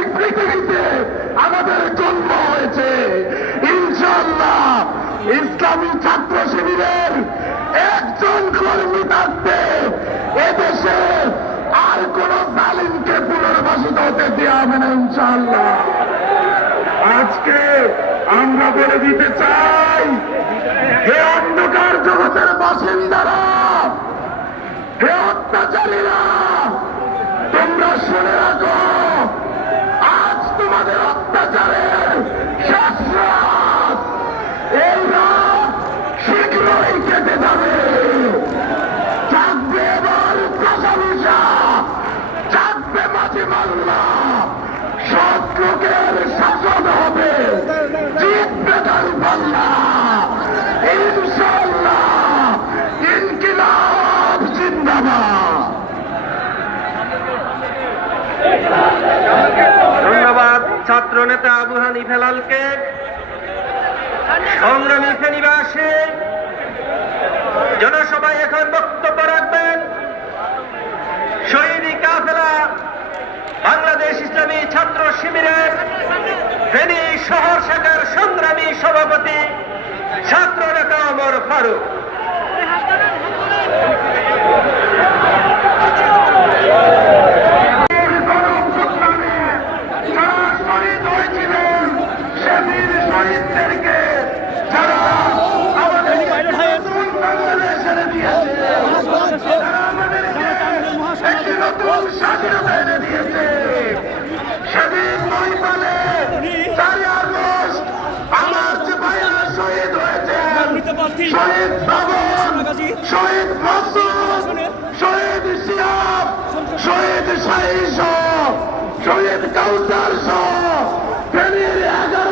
এই পৃথিবীতে আমাদের জন্ম হয়েছে। ইনশাআল্লাহ ইসলামী ছাত্র শিবিরের একজন কর্মী থাকতে এদেশে আর কোন জালিমকে পুনর্বাসিত হতে দেওয়া হবে না ইনশাআল্লাহ। আজকে আমরা বলে দিতে চাই, হে অন্ধকার জগতের বাসিন্দারা, হে অত্যাচারীরা, তোমরা শুনে রাখো, আজ তোমাদের অত্যাচারের শেষ রাত। এই রাত শীঘ্রই কেটে যাবে। জাগবে এবার কাসামিশা, জাগবে মাঝে মাল্লা, সব লোকের শাসন হবে, জিতবে তার পাল্লা ইনশাআল্লাহ। ইনকিলাব জিন্দাবাদ। ধন্যবাদ ছাত্র নেতা আবু হানিফ হেলালকে। সংগ্রামী ফেনীবাসী, জনসভায় এখন বক্তব্য রাখবেন শহীদ কাফেলা বাংলাদেশ ইসলামী ছাত্র শিবিরের ফেনী শহর শাখার সংগ্রামী সভাপতি ছাত্র নেতা ওমর ফারুক। স্বাধীনতা এনে দিয়েছে। সেদিন মহিপালে 4 আগস্ট আমার যে ভাইরা শহীদ হয়েছে, শহীদ বাবন, শহীদ মাসুদ, শহীদ সিয়াব, শহীদ শাহী, শহীদ কাউসার, ফেনীর 11